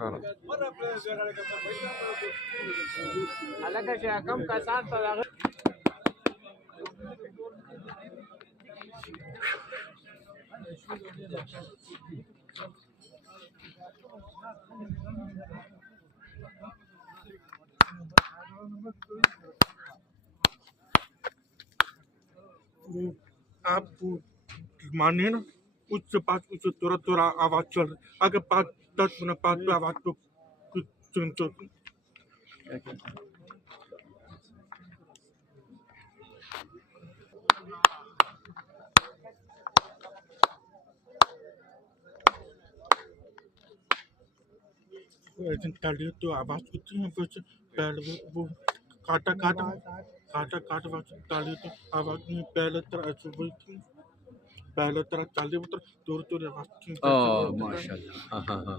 आप मानिए ना, उससे पाँच कुछ थोड़ा थोड़ा आवाज चल रहा, अगर 5-10 मिनट बाद पे आवाज तो कुछ सुनते एजेंट डालिए तो आवाज कुछ है, वैसे पहले वो काटा काटा काटा काटा डालिए तो आवाज नहीं, पहले तरह ऐसे वही थी, पहले तरह चालिए उतर दूर दूर आवाज ओह माशाल्लाह, हाँ हाँ हाँ।